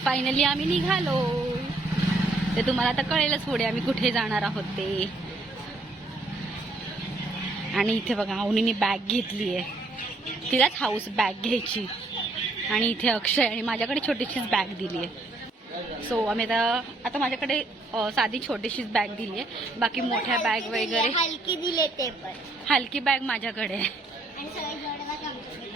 Finally आम्ही निघालो. ते तुम्हाला आता कळेलच पुढे आम्ही कुठे जाणार आहोत ते. आणि इथे बघा अवनीने बॅग घेतली आहे. तिलाच हाऊस बॅग घ्यायची. आणि इथे अक्षय आणि माझ्याकडे छोटीशीच बॅग दिली आहे. सो आम्ही आता आता माझ्याकडे साधी छोटीशीच बॅग दिली आहे. बाकी मोठ्या बॅग वगैरे हलकी दिले ते पण. हलकी बॅग माझ्याकडे आहे आणि सगळे जोडला कंप्लीट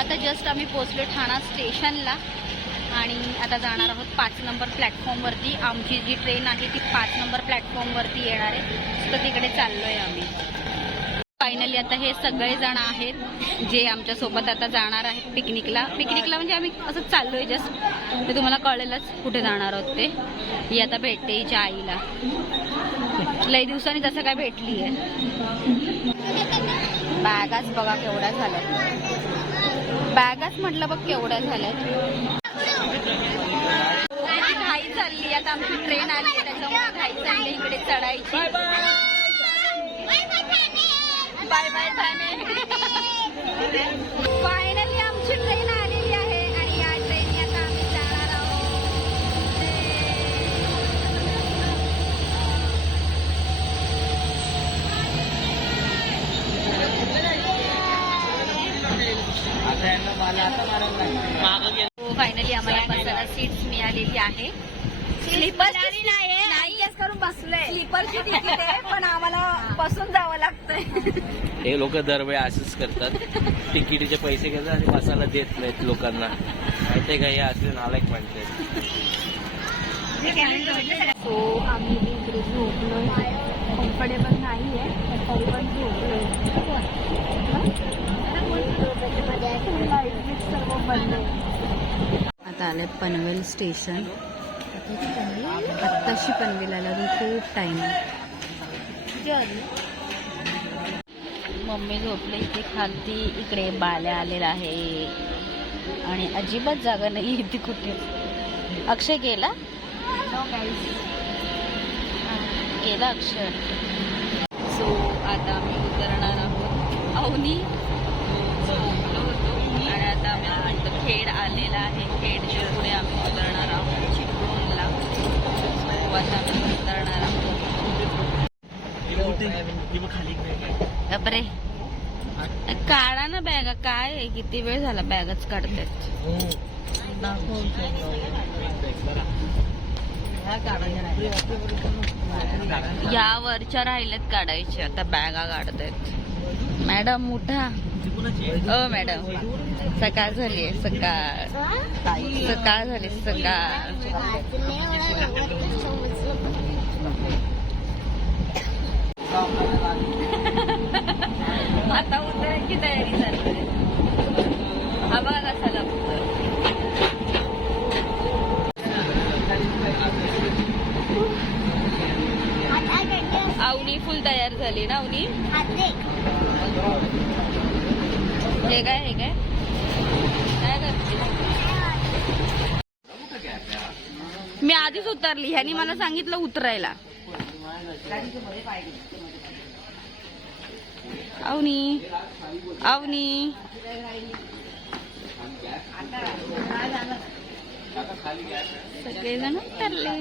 आता जस्ट आम्ही पोचलो ठाणा स्टेशनला आणि आता जाणार आहोत पाच नंबर प्लॅटफॉर्मवरती. आमची जी ट्रेन आहे ती पाच नंबर प्लॅटफॉर्मवरती येणार आहे. तर तिकडे चाललोय आम्ही. फायनली आता हे सगळेजण आहेत जे आमच्यासोबत आता जाणार आहेत पिकनिकला. पिकनिकला म्हणजे आम्ही असं चाललोय जस्ट ते तुम्हाला कळेलच कुठे जाणार आहोत ते. ही आता भेटते हिच्या आईला. लई दिवसांनी तसं काय भेटली आहे बॅगाच बघा केवढा झाला बॅगच म्हटलं बघ केवढ्या झाल्यात. घाई चालली आता आमची ट्रेन आली आहे त्याच्यामुळे घाई चालली इकडे चढायची. फायनली आम्हाला बसायला सीट्स मिळालेली आहे. स्लीपर नाही. करून बसलोय. स्लीपरची तिकीट आहे पण आम्हाला बसून जावं लागतंय. हे लोक दरवेळी असंच करतात. तिकिटीचे पैसे घेतात आणि मसाला देत नाहीत लोकांना. माहितीये का हे असले नालायक म्हणतात सो आम्ही कम्फर्टेबल नाही आहे तरी पण झोपलोय लाइट सर्व बंद आहे. आता आलंय पनवेल स्टेशन. आत्ताशी पनवेल आला खूप टाइम मम्मी झोपले इथे खालती इकडे बाल्या आलेला आहे. आणि अजिबात जागा नाही इथे कुठे. अक्षय गेला? गेला अक्षय सो आता आम्ही उतरणार आहोत अवनी. आणि आता आम्ही म्हणतो खेड आलेला आहे. खेडच्या पुढे आम्ही उतरणार आहोत. चिपळूणला. सो आता आम्ही उतरणार आहोत. बापरे. काढा ना बॅगा काय आहे? किती वेळ झाला? बॅगच काढतायत या वरच्या राहिल्यात काढायचे. आता बॅगा काढतायत. मॅडम उठा. अ मॅडम. सकाळ झाली आहे सकाळ. सकाळ झाली सकाळ. आता उतरायची तयारी चालते हा बघा कसा लागतो आवनी फुल तयार झाली ना आवनी? हे काय हे काय? काय करते? मी आधीच उतरली ह्यानी मला सांगितलं उतरायला. आवनी आवनी. सगळेजण उतरले.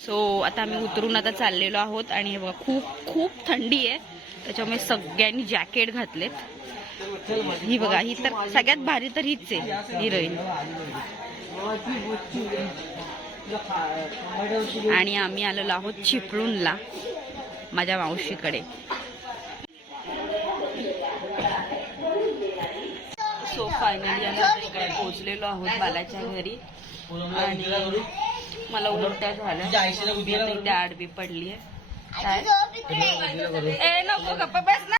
सो आता आम्ही उतरून आता चाललेलो आहोत आणि हे बघा खूप खूप थंडी आहे. त्याच्यामुळे सगळ्यांनी जॅकेट घातलेत. ही बघा ही तर सगळ्यात भारी तर हीच आहे हिरोईन आणि आम्ही आलेलो आहोत चिपळूणला माझ्या मावशीकडे. पोहोचलेलो आहोत बालाच्या घरी. आणि मला उलट्या झाल्या. इथे आडवी पडली आहे काय? ए नको गप्पा बस ना.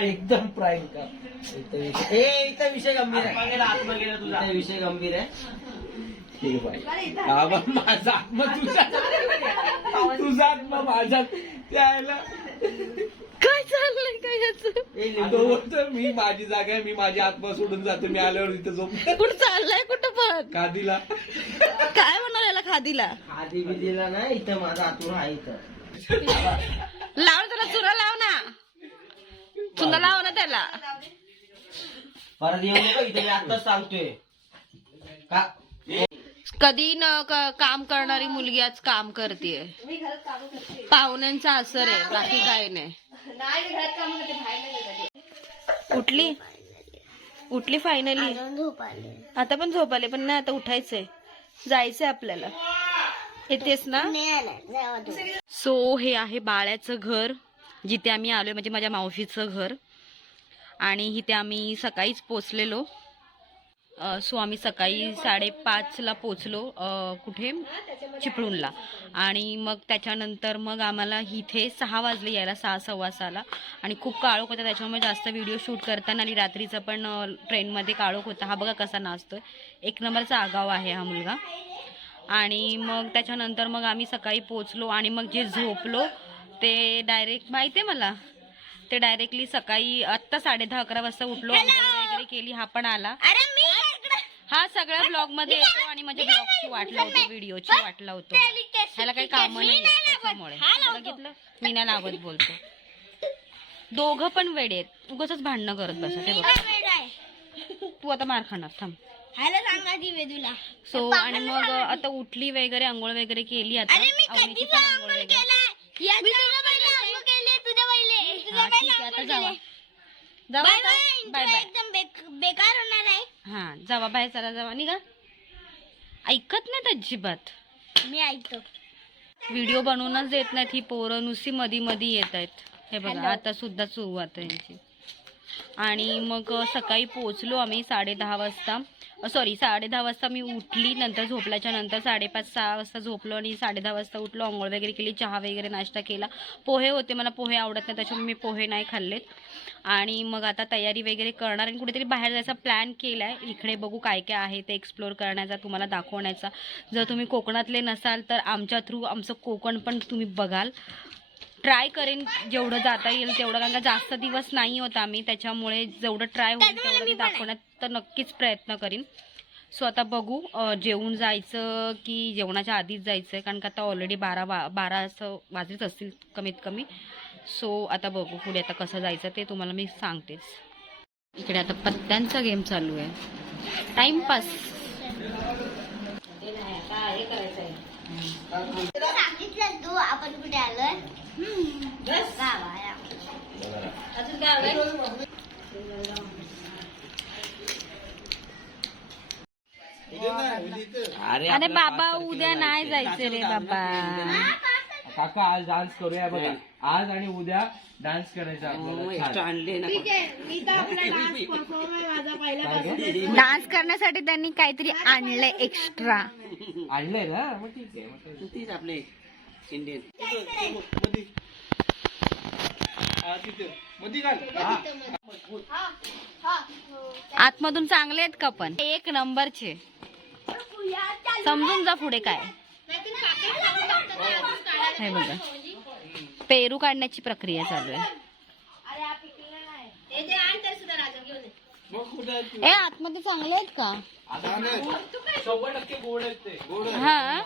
एकदम प्राईम का इथं विषय- ए इथं विषय गंभीर आहे. विषय गंभीर आहे. माझा आत्मा तुझा तुझा आत्मा माझ्यात त्याला मी माझी जागा आहे मी माझी आत्मा सोडून जातो. मी आल्यावर इथे झोप कुठं चाललंय कुठं पण? कादीला काय बनवलेला खादीला? आधी बी दिला ना इथं माझा आतून आहे इथं. लाव त्याला चुना लाव ना. चुना लाव ना त्याला. परत येऊ नका इथे मी आत्ताच सांगतोय. का? कधी न काम करणारी मुलगी आज काम करते पाहुण्यांचा असर आहे बाकी काय नाही. उठली? उठली फायनली आता पण झोप आले पण नाही आता उठायचंय. जायचंय आपल्याला. येतेस ना? सो हे आहे बाळ्याचं घर जिथे आम्ही आलोय म्हणजे माझ्या मावशीचं घर. आणि इथे आम्ही सकाळीच पोचलेलो. सो आम्ही सकाळी साडेपाचला पोचलो कुठे? चिपळूणला. आणि मग त्याच्यानंतर मग आम्हाला इथे सहा वाजले यायला सहा सव्वा सहाला. आणि खूप काळोख होता त्याच्यामुळे जास्त व्हिडिओ शूट करताना आणि रात्रीचं पण ट्रेनमध्ये काळोख होता. हा बघा कसा नाचतो एक नंबरचा आगाव आहे हा मुलगा. आणि मग त्याच्यानंतर मग आम्ही सकाळी पोचलो आणि मग जे झोपलो ते डायरेक्ट माहिती आहे मला? ते डायरेक्टली सकाळी आत्ता साडे दहा अकरा वाजता उठलो. वगैरे केली हा पण आला. अरे मी हा सगळ्या ब्लॉगमध्ये येतो आणि माझ्या ब्लॉगची वाट लावतो व्हिडिओची वाट लावतो. ह्याला काही काम नाही बघितलं? मी नाही लावत बोलतो. दोघं पण वेडे आहेत. उगाच भांडणं करत बसा. ते बघ. तू आता मार खाणार थांब. सो आणि मग आता उठली वगैरे आंघोळ वगैरे केली आता. जावा. जावा. बाय. बाय. बेकार होणार आहे. हा जावा बाहेर चला जावा. निघा. ऐकत नाहीत अजिबात. मी ऐकतो. व्हिडिओ बनवूनच देत नाहीत ही पोरं नुसती मधी मधी येत आहेत. हे बघा आता सुद्धा सुरुवात आहे यांची. आणि मग सकाळी पोचलो आम्ही साडे दहा वाजता. सॉरी साडे दहा वाजता मी उठली नंतर झोपल्याच्या नंतर साडेपाच सहा वाजता झोपलो आणि साडे दहा वाजता उठलो आंघोळ वगैरे केली चहा वगैरे नाश्ता केला. पोहे होते मला पोहे आवडत नाही त्याच्यामुळे मी पोहे नाही खाल्लेत. आणि मग आता तयारी वगैरे करणार आणि कुठेतरी बाहेर जायचा प्लॅन केला आहे इकडे बघू काय काय आहे ते एक्सप्लोर करण्याचा तुम्हाला दाखवण्याचा. जर तुम्ही कोकणातले नसाल तर आमच्या थ्रू आमचं कोकण पण तुम्ही बघाल. ट्राय करेन जेवढं जाता येईल तेवढं कारण का जास्त दिवस नाही होत आम्ही त्याच्यामुळे जेवढं ट्राय होईल तेवढं मी दाखवण्यात तर नक्कीच प्रयत्न करीन. सो आता बघू जेवून जायचं की जेवणाच्या आधीच जायचं आहे कारण का आता ऑलरेडी बारा वा बारा असं वाजलेच असतील कमीत कमी. सो आता बघू पुढे आता कसं जायचं ते तुम्हाला मी सांगतेच. इकडे आता पत्त्यांचा गेम चालू आहे. टाइमपास सांगितलं तू आपण कुठे आलोय? गावाला अजून काय अरे बाबा पाच तारखेला उद्या नाही जायचं रे बाबा. काका आज डान्स करूया बघा. आज आणि उद्या डान्स करायचा आपल्याला. छान. डान्स करण्यासाठी त्यांनी काहीतरी आणलंय एक्स्ट्रा आणलंय ना? मग ठीक आहे मग काय. तीच आपले. इंडियन. आतमधून चांगले आहेत का पण? एक नंबरचे. समजून जा पुढे काय. हे बघा. पेरू काढण्याची प्रक्रिया चालू आहे. ए आतमध्ये चांगले आहेत का? हा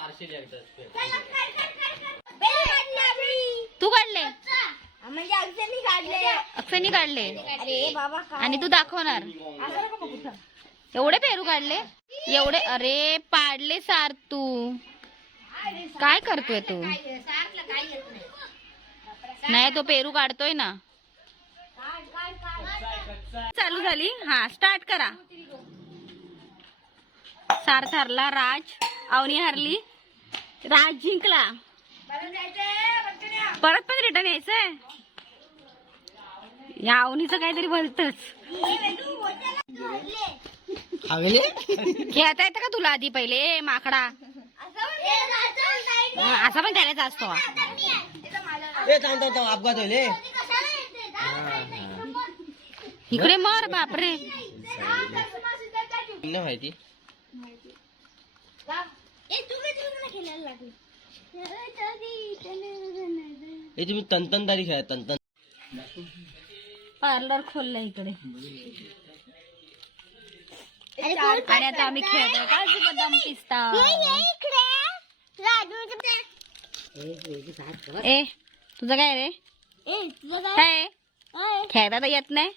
तू काढले म्हणजे काढले. अक्षयनी काढले. अरे बाबा आणि तू दाखवणार. एवढे पेरू काढले? एवढे अरे पाडले सार तू. काय करतोय तू? नाही तो पेरू काढतोय ना. चालू झाली? हा स्टार्ट करा. सार हरला राज. अवनी हरली. राज जिंकला. परत पण रिटर्न यायचंय? या अवनीचं काहीतरी भलतच हवेली खेळता येतं का तुला आधी पहिले? माकडा. हा, असा पण खेळायचा असतो. अपघात होईल. इकडे मर बापरे. नाही माहिती. ए तुम्ही तंतनदारी खेळा तंतन पार्लर खोललं इकडे. आणि आता आम्ही खेळतोय. काजू बदाम पिस्ता. ए तुझं काय रे? काय? खेळता तर येत नाही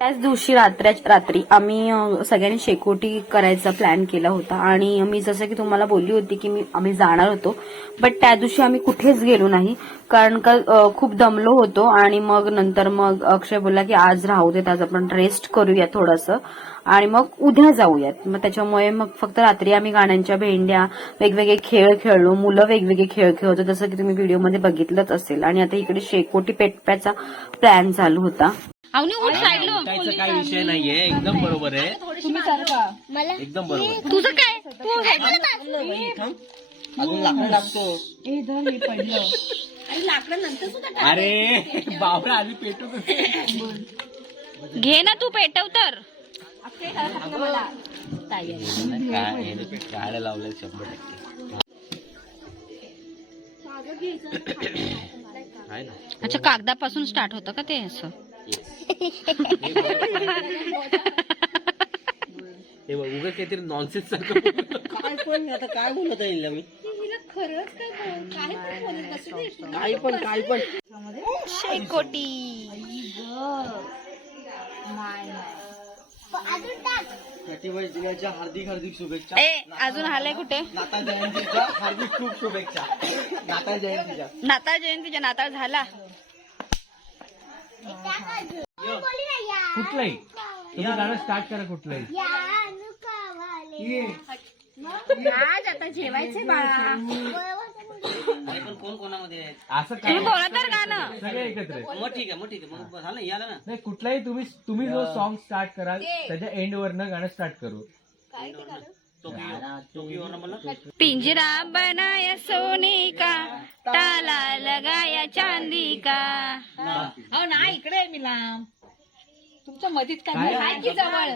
त्याच दिवशी रात्र रात्री आम्ही सगळ्यांनी शेकोटी करायचा प्लॅन केला होता. आणि मी जसं की तुम्हाला बोलली होती की मी आम्ही जाणार होतो. बट त्या दिवशी आम्ही कुठेच गेलो नाही. कारण का खूप दमलो होतो. आणि मग नंतर मग अक्षय बोलला की आज राहू देत आज आपण रेस्ट करूया थोडंसं. आणि मग उद्या जाऊयात. मग त्याच्यामुळे मग फक्त रात्री आम्ही गाण्यांच्या भेंड्या वेगवेगळे खेळ खेळलो. मुलं वेगवेगळे खेळ खेळतो जसं की तुम्ही व्हिडिओमध्ये बघितलंच असेल. आणि आता इकडे शेकोटी पेटप्याचा प्लॅन चालू होता. उठायचा काही विषय नाहीये. एकदम बरोबर आहे. एकदम बरोबर. आहे. तुझं काय? तू अजून लाकडं लागतो. अरे बाबरा आधी पेटू घे ना तू पेटव तर. काय लावल्या शंभर टक्के. आहे ना? अच्छा कागदापासून स्टार्ट होतं का ते असं? हे बघ उगा काहीतरी नॉनसेन्स सारखं काय पण आता काय बोलत येईल मी? काही पण काय पण शेकोटी. हार्दिक हार्दिक शुभेच्छा. ए अजून आलंय कुठे? नाताळ जयंतीच्या हार्दिक खूप शुभेच्छा. नाताळ जयंतीच्या. नाताळ जयंतीच्या नाताळ झाला. कुठलंही. तुम्ही गाणं स्टार्ट करा कुठलंही. अरे पण कोण कोणामध्ये आहे असं काय? तुम्ही बोला तर गाणं. सगळे एकत्र आहेत. मग ठीक आहे मग ठीक आहे. मग झालं याला ना? नाही कुठलाही तुम्ही तुम्ही जो सॉन्ग स्टार्ट कराल त्याच्या एंड वरनं गाणं स्टार्ट करू. पिंजरा बनाया सोने का ताला लगाया चांदी का? हो. ना इकडे आहे मी लांब. तुमच्या मधीत काय? काय की जवळ